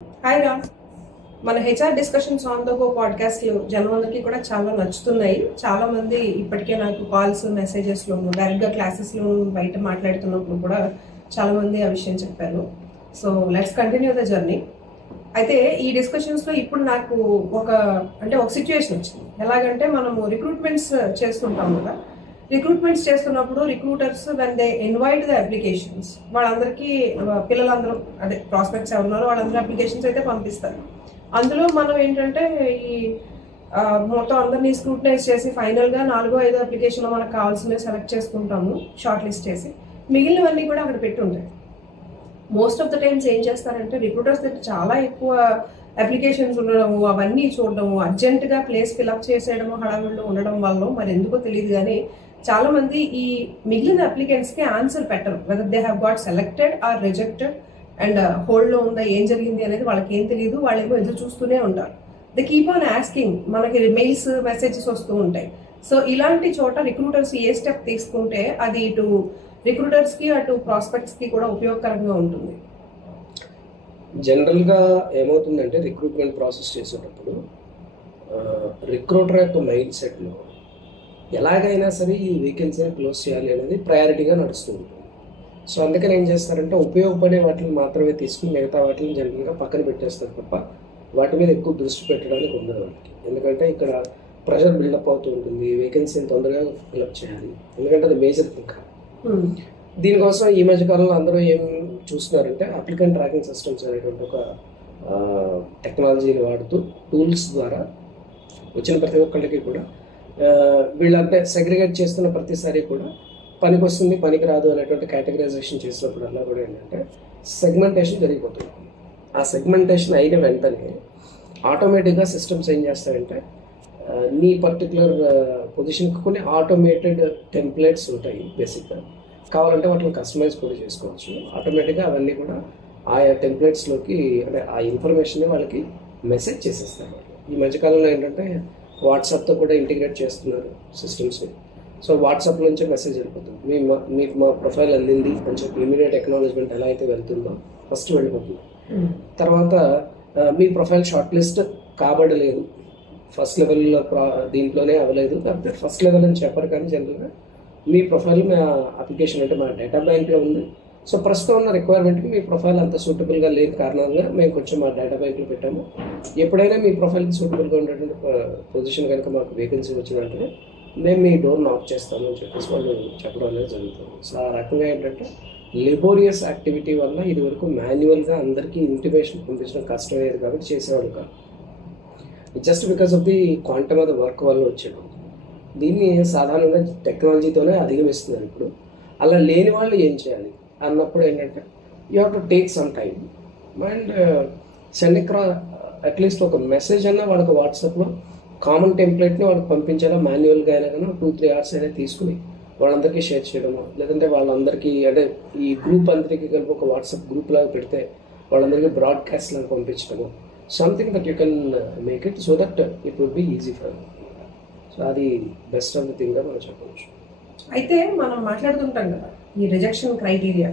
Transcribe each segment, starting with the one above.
Hi Ram. మన HR discussions on the go పాడ్కాస్ట్లు జనమందరికి కూడా చాలా నచ్చుతున్నాయి. చాలా మంది ఇప్పటికే నాకు కాల్స్ మెసేజెస్లోను డైరెక్ట్గా క్లాసెస్లో బయట మాట్లాడుతున్నప్పుడు కూడా చాలా మంది ఆ విషయం చెప్పారు. So let's continue the journey. అయితే ఈ డిస్కషన్స్లో ఇప్పుడు నాకు ఒక సిచ్యువేషన్ వచ్చింది. ఎలాగంటే మనము రిక్రూట్మెంట్స్ చేస్తుంటాం కదా. రిక్రూట్మెంట్స్ చేస్తున్నప్పుడు recruiters when they invite the applications వాళ్ళందరికీ పిల్లలందరూ అదే ప్రాస్పెక్ట్స్ ఎవరున్నారో వాళ్ళందరూ అప్లికేషన్స్ అయితే పంపిస్తారు. అందులో మనం ఏంటంటే ఈ మొత్తం అందరినీ స్క్రూటనైజ్ చేసి ఫైనల్గా 4-5 అప్లికేషన్లో మనకు కావాల్సినవి సెలెక్ట్ చేసుకుంటాము, షార్ట్ లిస్ట్ చేసి. మిగిలినవన్నీ కూడా అక్కడ పెట్టి ఉంటాయి. మోస్ట్ ఆఫ్ ద టైమ్స్ ఏం చేస్తారంటే రిక్రూటర్స్ దగ్గర చాలా ఎక్కువ అప్లికేషన్స్ ఉండడము, అవన్నీ చూడడము, అర్జెంటుగా ప్లేస్ ఫిల్అప్ చేసేయడము హడావిడిలో ఉండడం వల్ల మరి ఎందుకో తెలియదు కానీ చాలా మంది ఈ మిగిలిన అప్లికెంట్స్కి ఆన్సర్ పెట్టరు. Whether they have got selected or rejected and హోల్డ్లో ఉందా, ఏం జరిగింది అనేది వాళ్ళకి ఏం తెలియదు. వాళ్ళేమో ఎదురు చూస్తూనే ఉంటారు. దే కీప్ ఆన్ ఆస్కింగ్, మనకి మెయిల్స్ మెసేజెస్ వస్తూ ఉంటాయి. సో ఇలాంటి చోట రిక్రూటర్స్ ఏ స్టెప్ తీసుకుంటే అది ఇటు రిక్రూటర్స్కి అటు ప్రాస్పెక్ట్స్కి కూడా ఉపయోగకరంగా ఉంటుంది? జనరల్గా ఏమవుతుందంటే రిక్రూట్మెంట్ ప్రాసెస్ చేసేటప్పుడు రిక్రూటర్ యొక్క మైండ్ సెట్లో ఎలాగైనా సరే ఈ వేకెన్సీని క్లోజ్ చేయాలి అనేది ప్రయారిటీగా నడుస్తూ ఉంటుంది. సో అందుకని ఏం చేస్తారంటే ఉపయోగపడే వాటిని మాత్రమే తీసుకుని మిగతా వాటిని జనరల్గా పక్కన పెట్టేస్తారు తప్ప వాటి మీద ఎక్కువ దృష్టి పెట్టడానికి ఉండదు వాళ్ళకి. ఎందుకంటే ఇక్కడ ప్రెషర్ బిల్డప్ అవుతూ ఉంటుంది, వేకెన్సీని తొందరగా ఫిల్అప్ చేయాలి, ఎందుకంటే అది మేజర్ థింగ్. దీనికోసం ఈ మధ్యకాలంలో అందరూ ఏం చూస్తున్నారంటే అప్లికెంట్ ట్రాకింగ్ సిస్టమ్స్ అనేటువంటి ఒక టెక్నాలజీని వాడుతూ టూల్స్ ద్వారా వచ్చిన ప్రతి ఒక్కళ్ళకి కూడా వీళ్ళంటే సెగ్రిగేట్ చేస్తున్న ప్రతిసారి కూడా పనికి వస్తుంది పనికి రాదు అనేటువంటి కేటగరైజేషన్ చేసినప్పుడల్లా కూడా ఏంటంటే సెగ్మెంటేషన్ జరిగిపోతుంది. ఆ సెగ్మెంటేషన్ అయిన వెంటనే ఆటోమేటిక్గా సిస్టమ్స్ ఏం చేస్తాయంటే నీ పర్టికులర్ పొజిషన్కి కొన్ని ఆటోమేటెడ్ టెంప్లెట్స్ ఉంటాయి. బేసిక్గా కావాలంటే వాటిని కస్టమైజ్ కూడా చేసుకోవచ్చు. ఆటోమేటిక్గా అవన్నీ కూడా ఆయా టెంప్లెట్స్లోకి అంటే ఆ ఇన్ఫర్మేషన్ని వాళ్ళకి మెసేజ్ చేసేస్తారు. ఈ మధ్యకాలంలో ఏంటంటే వాట్సాప్తో కూడా ఇంటిగ్రేట్ చేస్తున్నారు సిస్టమ్స్ని. సో వాట్సాప్ నుంచే మెసేజ్ వెళ్ళిపోతుంది, మీకు మా ప్రొఫైల్ అందింది అని చెప్పి ఇమీడియట్ ఎక్నాలజ్మెంట్ ఎలా అయితే వెళ్తుందో ఫస్ట్ వెళ్ళిపోతుంది. తర్వాత మీ ప్రొఫైల్ షార్ట్ లిస్ట్ కాబడలేదు, ఫస్ట్ లెవెల్లో దీంట్లోనే అవ్వలేదు కాబట్టి ఫస్ట్ లెవెల్ అని చెప్పరు, కానీ జనరల్గా మీ ప్రొఫైల్ మా అప్లికేషన్ అంటే మా డేటా బ్యాంక్లో ఉంది. సో ప్రస్తుతం ఉన్న రిక్వైర్మెంట్కి మీ ప్రొఫైల్ అంత సూటబుల్గా లేని కారణంగా మేము కొంచెం మా డేటా బ్యాంక్లో పెట్టాము. ఎప్పుడైనా మీ ప్రొఫైల్కి సూటబుల్గా ఉండేటువంటి పొజిషన్ కనుక మాకు వేకెన్సీ వచ్చినట్టు మేము మీ డోర్ నాక్ చేస్తాము అని చెప్పేసి వాళ్ళు చెప్పడం అనేది జరుగుతుంది. సో ఆ రకంగా ఏంటంటే లేబోరియస్ యాక్టివిటీ వల్ల ఇది వరకు మాన్యువల్గా అందరికీ ఇంటిమేషన్ పంపించడం కష్టమయ్యేది కాబట్టి చేసేవాడు కాదు. Just because of the quantum of the work వల్ల వచ్చేది. దీన్ని సాధారణంగా టెక్నాలజీతోనే అధిగమిస్తున్నారు. ఇప్పుడు అలా లేని వాళ్ళు ఏం చేయాలి అన్నప్పుడు ఏంటంటే you have to take some time and send across at least ఒక మెసేజ్ అన్నా వాళ్ళకి వాట్సాప్లో కామన్ టెంప్లెట్ని వాళ్ళకి పంపించేలా మాన్యువల్గా అయినా కానీ 2-3 hours అయినా తీసుకుని వాళ్ళందరికీ షేర్ చేయడము, లేదంటే వాళ్ళందరికీ అంటే ఈ గ్రూప్ అందరికీ కలిపి ఒక వాట్సాప్ గ్రూప్ లాగా పెడితే వాళ్ళందరికీ బ్రాడ్కాస్ట్ లాగా పంపించడము, something that you can make it so that it would be easy for. So అది బెస్ట్ ఆఫ్ ది థింగ్గా మనం చెప్పవచ్చు. అయితే మనం మాట్లాడుతుంటాం కదా ఈ రిజెక్షన్ క్రైటీరియా.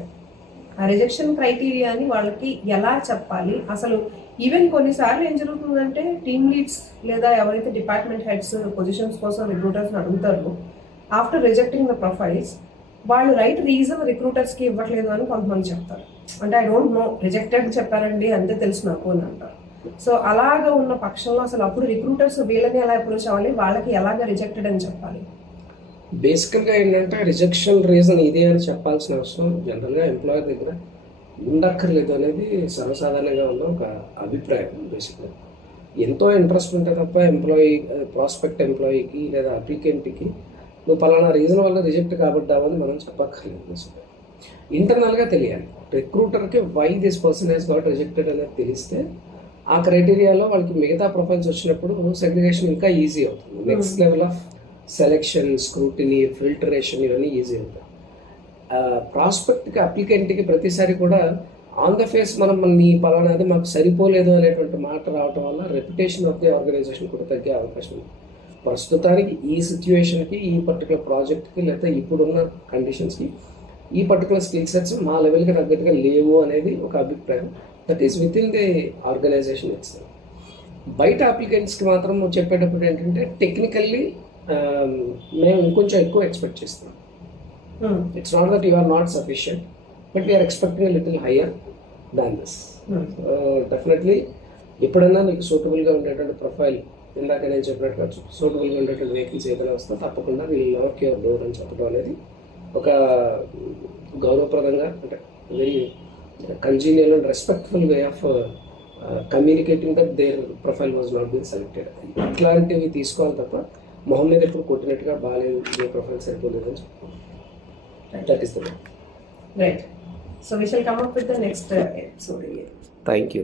ఆ రిజెక్షన్ క్రైటీరియాని వాళ్ళకి ఎలా చెప్పాలి అసలు? ఈవెన్ కొన్నిసార్లు ఏం జరుగుతుందంటే టీమ్ లీడ్స్ లేదా ఎవరైతే డిపార్ట్మెంట్ హెడ్స్ పొజిషన్స్ కోసం రిక్రూటర్స్ని అడుగుతారో ఆఫ్టర్ రిజెక్టింగ్ ద ప్రొఫైల్స్ వాళ్ళు రైట్ రీజన్ రిక్రూటర్స్కి ఇవ్వట్లేదు అని కొంతమంది చెప్తారు. అంటే ఐ డోంట్ నో, రిజెక్టెడ్ చెప్పారండి అంతే తెలుసు నాకు అని అంటారు. సో అలాగా ఉన్న పక్షంలో అసలు అప్పుడు రిక్రూటర్స్ వీళ్ళని ఎలా అప్రోచ్ అవ్వాలి, వాళ్ళకి ఎలాగ రిజెక్టెడ్ అని చెప్పాలి? బేసికల్గా ఏంటంటే రిజెక్షన్ రీజన్ ఇదే అని చెప్పాల్సిన అవసరం జనరల్గా ఎంప్లాయర్ దగ్గర ఉండక్కర్లేదు అనేది సర్వసాధారణంగా ఉన్న ఒక అభిప్రాయం. బేసిక్గా ఎంతో ఇంట్రెస్ట్ ఉంటే తప్ప ప్రాస్పెక్ట్ ఎంప్లాయీకి లేదా అప్లికెంట్కి నువ్వు పలానా రీజన్ వల్ల రిజెక్ట్ కాబడ్డావని మనం చెప్పక్కర్లేదు. బేసిక్గా ఇంటర్నల్గా తెలియాలి రిక్రూటర్కి why this person he's got rejected అనేది తెలిస్తే ఆ క్రైటీరియాలో వాళ్ళకి మిగతా ప్రొఫైల్స్ వచ్చినప్పుడు సెగ్రిగేషన్ ఇంకా ఈజీ అవుతుంది. Next level of selection, scrutiny, filtration ఇవన్నీ ఈజీ అవుతాయి. ప్రాస్పెక్ట్కి అప్లికెంట్కి ప్రతిసారి కూడా ఆన్ ద ఫేస్ మనం నీ పలానాది మాకు సరిపోలేదు అనేటువంటి మాట రావటం వల్ల రెప్యుటేషన్ ఆఫ్ ది ఆర్గనైజేషన్ కూడా తగ్గే అవకాశం ఉంది. ప్రస్తుతానికి ఈ సిచ్యువేషన్కి, ఈ పర్టికులర్ ప్రాజెక్ట్కి లేదా ఇప్పుడున్న కండిషన్స్కి ఈ పర్టికులర్ స్కిల్ సెట్స్ మా లెవెల్కి తగ్గట్టుగా లేవు అనేది ఒక అభిప్రాయం. That is within the organisation its. బయట అప్లికెంట్స్కి మాత్రం చెప్పేటప్పుడు ఏంటంటే టెక్నికల్లీ మేము ఇంకొంచెం ఎక్కువ ఎక్స్పెక్ట్ చేస్తాం. It's not that you are not sufficient, but we are expecting little higher than this. Definitely ఎప్పుడన్నా మీకు సూటబుల్గా ఉండేటువంటి ప్రొఫైల్, ఇందాక నేను చెప్పినట్టుగా సూటబుల్గా ఉండేటువంటి వెహికల్స్ ఏదైనా వస్తే తప్పకుండా వీళ్ళు నాక్ యువర్ డోర్ అని చెప్పడం అనేది ఒక గౌరవప్రదంగా, అంటే very congenial and respectful way of communicating that their profile was not been selected. ఇట్లాంటివి తీసుకోవాలి తప్ప మొహం మీద ఎప్పుడు కొట్టినట్టుగా బాగాలేదు, మీ ప్రొఫైల్ సరిపోలేదు అని చెప్పాలి. That is the way. Right. So we shall come up with the next episode. Thank you.